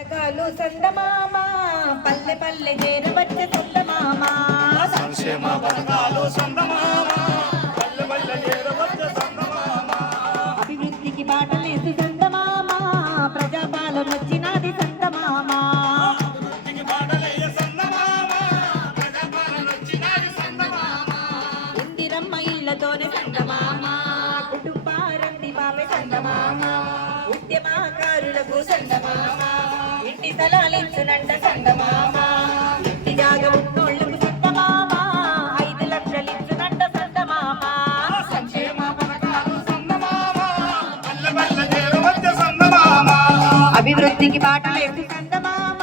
సందమామ పల్లె పల్లె చేరవచ్చే సందమామ సంక్షేమ పథకాలు సందమామ పల్లె పల్లె చేరవచ్చే సందమామ అభివృద్ధికి బాటలేసి సందమామ ప్రజాపాలన వచ్చినది సందమామ అభివృద్ధికి బాటలేసి సందమామ ప్రజాపాలన వచ్చినది సందమామ ఇందిరమ్మ ఇళ్ళతోనే సందమామ కుటుంబారంది బాబే సందమామ ఉద్యమకారులకు సందమామ ఇంటి స్థలాలించునంట సందమామ ఇంటి జాగ ఉన్నోళ్లకు సందమామ 5 లక్షలు ఇచ్చునంట సందమామ సంక్షేమ పథకాలు సందమామ పల్లె పల్లె చేరవచ్చే సందమామ అభివృద్ధికి బాటలేసి సందమామ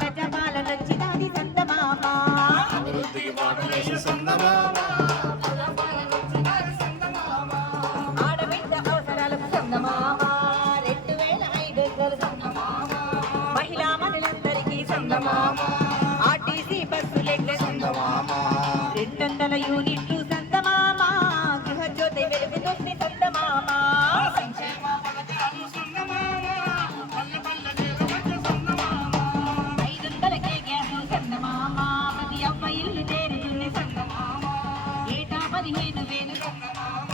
ప్రజాపాలన వచ్చినది సందమామ అభివృద్ధికి బాటలేసి సందమామ ప్రజాపాలన వచ్చినది సందమామ ఆడబిడ్డ అవసరాలకు సందమామ 2005 సందమామ మహిళా మనులందరికీ సందమామ ఆర్టీసీ బస్సులెక్కే సందమామ 200 యూనిట్లు సందమామ గృహజ్యోతి వెలుగుతుంది సందమామ సంక్షేమ పథకాలు సందమామ పల్లె పల్లె చేరవచ్చే సందమామ 500కే గ్యాసు సందమామ ప్రతి అవ్వ ఇల్లు చేరుతుంది సందమామ ఏటా 15,000 సందమామ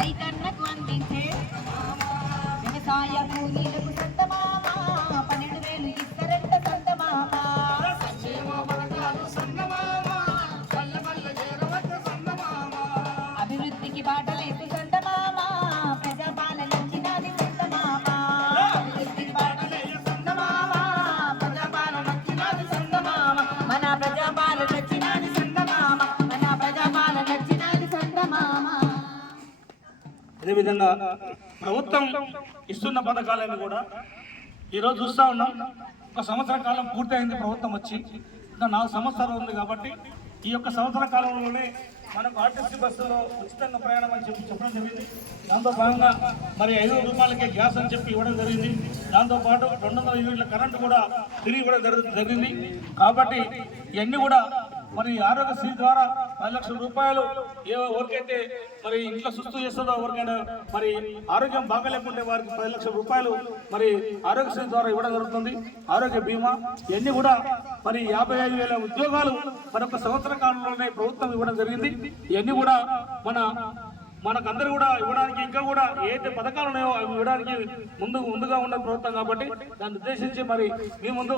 రైతన్నకు అందించే వ్యవసాయ కూలీలకు సందమామ 12,000 ఇస్తారంట సందమామ సంక్షేమ పథకాలు సందమామ పల్లె పల్లె చేరవచ్చే సందమామ అభివృద్ధికి బాటలేసి సందమామ ప్రజాపాలన వచ్చినది సందమామ అభివృద్ధికి బాటలేసి సందమామ ప్రజాపాలన వచ్చినది సందమామ మన ప్రజాపాలన వచ్చినది సందమామ మన ప్రజాపాలన వచ్చినది సందమామ అదేవిధంగా ప్రభుత్వం ఇస్తున్న పథకాలను కూడా ఈరోజు చూస్తూ ఉన్నాం. ఒక సంవత్సర కాలం పూర్తయింది ప్రభుత్వం వచ్చి, ఇంకా 4 సంవత్సరాలు ఉంది. కాబట్టి ఈ యొక్క సంవత్సర కాలంలోనే మనకు ఆర్టీసీ బస్సులో ఉచితంగా ప్రయాణం అని చెప్పడం జరిగింది. దాంతో భాగంగా మరి 5 రూపాయలకే గ్యాస్ అని చెప్పి ఇవ్వడం జరిగింది. దాంతోపాటు 200 యూనిట్ల కరెంటు కూడా తిరిగి ఇవ్వడం జరిగింది. కాబట్టి ఇవన్నీ కూడా మరి ఆరోగ్యశ్రీ ద్వారా 10 లక్షల రూపాయలు ఎవరికైతే మరి ఇంట్లో సుస్థు చేస్తుందో, ఎవరికైనా మరి ఆరోగ్యం బాగాలేకుంటే వారికి 10 లక్షల రూపాయలు మరి ఆరోగ్యశ్రీ ద్వారా ఇవ్వడం జరుగుతుంది. ఆరోగ్య బీమా ఇవన్నీ కూడా మరి 55,000 ఉద్యోగాలు మరొక సంవత్సర కాలంలోనే ప్రభుత్వం ఇవ్వడం జరిగింది. ఇవన్నీ కూడా మనకందరూ కూడా ఇవ్వడానికి, ఇంకా కూడా ఏదైతే పథకాలు ఉన్నాయో అవి ఇవ్వడానికి ముందుగా ఉన్న ప్రభుత్వం. కాబట్టి దాన్ని ఉద్దేశించి మరి మీ ముందు